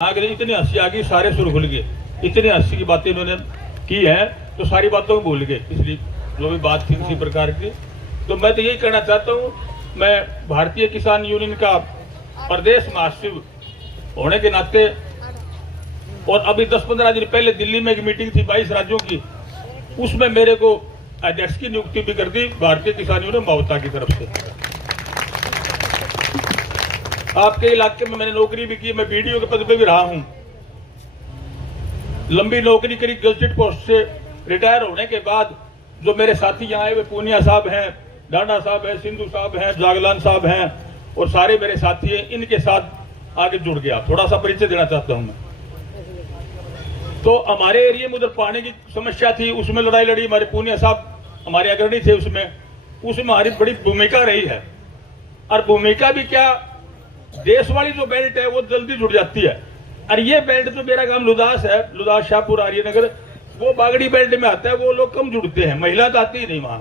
आगे इतनी हंसी आ गई, सारे सुर खुल गए। इतनी हंसी की बातें इन्होंने की है तो सारी बातों को भूल गए, इसलिए जो भी बात थी इसी प्रकार की। तो मैं तो यही कहना चाहता हूँ, मैं भारतीय किसान यूनियन का प्रदेश महासचिव होने के नाते, और अभी 10-15 दिन पहले दिल्ली में एक मीटिंग थी 22 राज्यों की, उसमें मेरे को अध्यक्ष की नियुक्ति भी कर दी भारतीय किसान यूनियन मावता की तरफ से। आपके इलाके में मैंने नौकरी भी की, मैं बीडीओ के पद पे भी रहा हूं। लंबी नौकरी करी, गजटेड पोस्ट से रिटायर होने के बाद जो मेरे साथी यहाँ आए हुए पूनिया साहब हैं, डांडा साहब हैं, सिंधु साहब हैं, जागलान साहब हैं और सारे मेरे साथी हैं, इनके साथ आगे जुड़ गया। थोड़ा सा परिचय देना चाहता हूं मैं। तो हमारे एरिया में उधर पानी की समस्या थी, उसमें लड़ाई लड़ी। हमारे पूनिया साहब हमारे अग्रणी थे, उसमें हमारी बड़ी भूमिका रही है। और भूमिका भी क्या, देश वाली जो बेल्ट है वो जल्दी जुड़ जाती है। और ये बेल्ट जो मेरा गांव लुदास है, लुदास शाहपुर आर्यनगर, वो बागड़ी बेल्ट में आता है, वो लोग कम जुड़ते हैं, महिला तो आती ही नहीं वहां।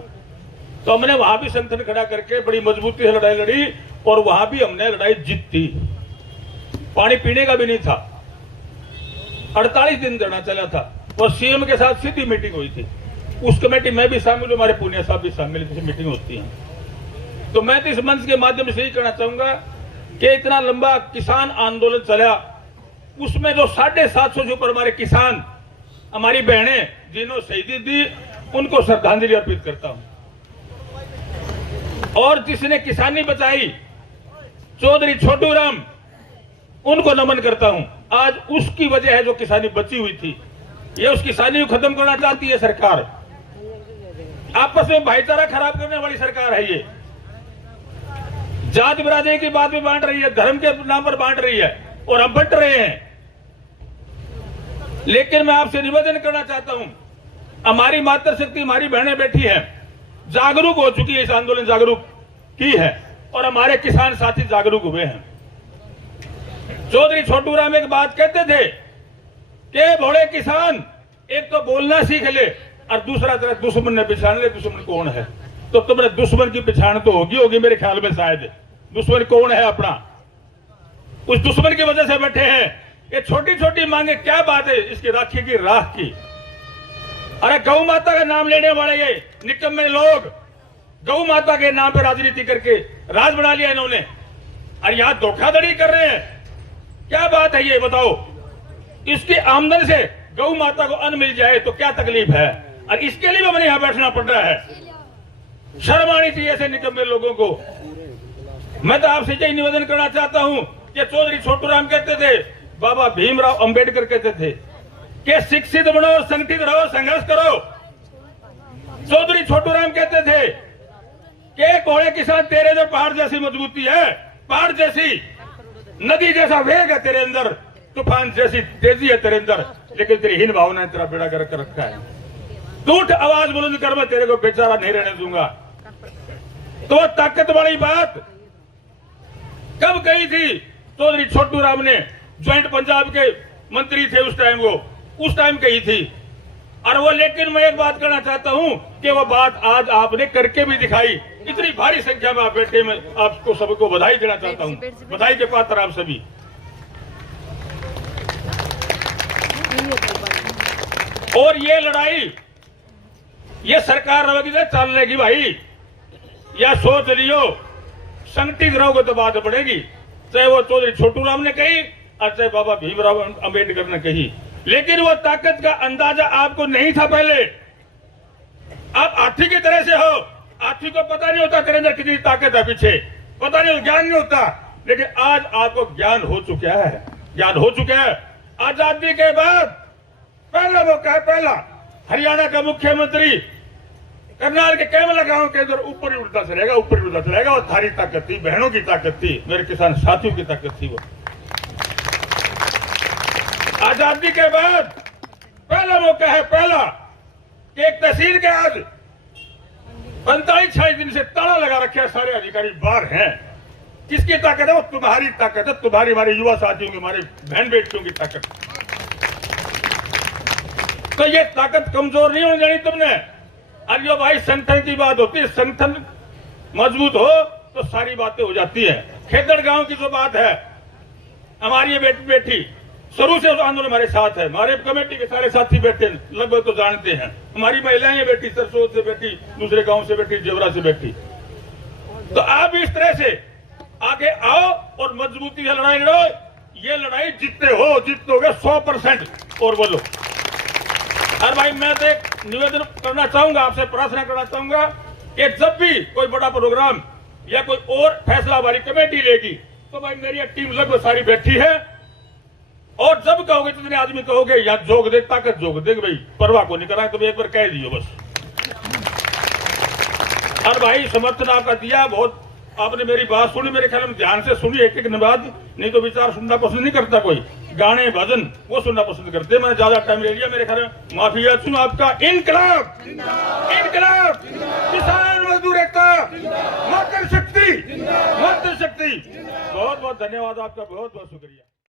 तो हमने वहां भी संगठन खड़ा करके बड़ी मजबूती से लड़ाई लड़ी और वहां भी हमने लड़ाई जीती। पानी पीने का भी नहीं था, 48 दिन धरना चला था और सीएम के साथ सीधी मीटिंग हुई थी। उस कमेटी में भी शामिल हूं, हमारे पूनिया साहब भी शामिल, जैसे मीटिंग होती है। तो मैं तो इस मंच के माध्यम से यही कहना चाहूंगा कि इतना लंबा किसान आंदोलन चला, उसमें जो 750 से ऊपर हमारे किसान, हमारी बहनें जिन्होंने शहीदी दी, उनको श्रद्धांजलि अर्पित करता हूं। और जिसने किसानी बचाई, चौधरी छोटू राम, उनको नमन करता हूं। आज उसकी वजह है जो किसानी बची हुई थी। ये उस किसानी को खत्म करना चाहती है सरकार, आपस में भाईचारा खराब करने वाली सरकार है ये। जात बिरादरी की बात भी बांट रही है, धर्म के नाम पर बांट रही है और हम बंट रहे हैं। लेकिन मैं आपसे निवेदन करना चाहता हूं, हमारी मातृशक्ति, हमारी बहनें बैठी हैं, जागरूक हो चुकी है, इस आंदोलन जागरूक की है और हमारे किसान साथी जागरूक हुए हैं। चौधरी छोटू राम एक बात कहते थे कि भोले किसान, एक तो बोलना सीख ले और दूसरा तेरा दुश्मन ने पहचान ले, दुश्मन कौन है। तो तुमने दुश्मन की पहचान तो होगी मेरे ख्याल में, शायद दुश्मन कौन है अपना, उस दुश्मन की वजह से बैठे हैं। ये छोटी छोटी मांगे क्या बात है इसकी राखी की राख की। अरे गौ माता का नाम लेने वाले ये निकम्मे लोग गौ माता के नाम पे राजनीति करके राज बना लिया इन्होंने, और यहां धोखाधड़ी कर रहे हैं। क्या बात है ये बताओ। इसकी आमदन से गौ माता को अन्न मिल जाए तो क्या तकलीफ है, और इसके लिए भी हमें यहां बैठना पड़ रहा है। शर्म आनी चाहिए ऐसे निकम्मे लोगों को। मैं तो आपसे यही निवेदन करना चाहता हूं कि चौधरी छोटू राम कहते थे, बाबा भीमराव अंबेडकर कहते थे कि शिक्षित बनो, संगठित रहो, संघर्ष करो। चौधरी छोटू राम कहते थे कि घोड़े किसान तेरे अंदर पहाड़ जैसी मजबूती है, पहाड़ जैसी, नदी जैसा वेग है तेरे अंदर, तूफान जैसी तेजी है तेरे अंदर, लेकिन तेरी हीन भावना ने तेरा बेड़ा गर्क कर रखा है। टूट आवाज बुलंद कर, मैं तेरे को बेचारा नहीं रहने दूंगा। तो ताकत वाली बात कब कही थी चौधरी छोटू राम ने, ज्वाइंट पंजाब के मंत्री थे उस टाइम, वो उस टाइम कही थी। और वो, लेकिन मैं एक बात करना चाहता हूं कि वो बात आज आपने करके भी दिखाई। इतनी भारी संख्या में आप बैठे, मैं आपको सबको बधाई देना चाहता हूं, बधाई के पात्र आप सभी। और ये लड़ाई ये सरकार रहोगी तो चल लेगी भाई, या सोच लियो, संगठित रहोगे तो बात बढ़ेगी। चाहे वो चौधरी छोटू राम ने कही और चाहे बाबा भीमराव अंबेडकर ने कही, लेकिन वो ताकत का अंदाजा आपको नहीं था पहले। आप हाथी की तरह से हो, हाथी को पता नहीं होता तेरे अंदर कितनी ताकत है पीछे, पता नहीं, ज्ञान नहीं होता। लेकिन आज आपको ज्ञान हो चुका है, ज्ञान हो चुका है। आजादी के बाद पहला मौका है, पहला हरियाणा का मुख्यमंत्री करनाल के कैमला गांव के अंदर ऊपर ही उड़ता चलेगा, ऊपर ही उड़ता चलेगा। और थारी ताकत थी, बहनों की ताकत थी, मेरे किसान साथियों की ताकत थी। वो आजादी के बाद पहला मौका है, पहला। एक तहसील के आज 45-46 दिन से ताला लगा रखे है, सारे अधिकारी बाहर हैं। किसकी ताकत है? वो तुम्हारी ताकत है, तुम्हारी, हमारे युवा साथियों की, हमारे बहन बेटियों की ताकत। तो ये ताकत कमजोर नहीं होनी जानी तुमने। और जो भाई संगठन की बात होती है, संगठन मजबूत हो तो सारी बातें हो जाती है। खेतड़ गांव की जो बात है, हमारी ये बेटी शुरू से उस आंदोलन हमारे साथ है। हमारे कमेटी के सारे साथी बैठे लगभग तो जानते हैं। हमारी महिलाएं बैठी, सरसों से बैठी, दूसरे गांव से बैठी, जेवरा से बैठी। तो आप इस तरह से आगे आओ और मजबूती से लड़ाई लड़ो। ये लड़ाई जीतोगे 100% और बोलो। और भाई मैं तो एक निवेदन करना चाहूंगा, आपसे प्रार्थना करना चाहूंगा कि जब भी कोई बड़ा प्रोग्राम या कोई और फैसला हमारी कमेटी लेगी तो भाई मेरी टीम लगभग सारी बैठी है। और जब कहोगे जितने आदमी कहोगे या जोग दे, ताकत जोग दे भाई, परवाह को नहीं कराए तो एक बार कह दियो बस। और भाई समर्थन आपका दिया, बहुत आपने मेरी बात सुनी, मेरे ख्याल में ध्यान से सुनी एक एक बात, नहीं तो विचार सुनना पसंद नहीं करता कोई, गाने भजन वो सुनना पसंद करते। मैंने ज्यादा टाइम ले लिया, मेरे ख्याल में माफी सुनो। आपका इनकलाब, इनकलाब, किसान मजदूर एकता, मातृशक्ति, मातृशक्ति। बहुत बहुत धन्यवाद आपका, बहुत बहुत शुक्रिया।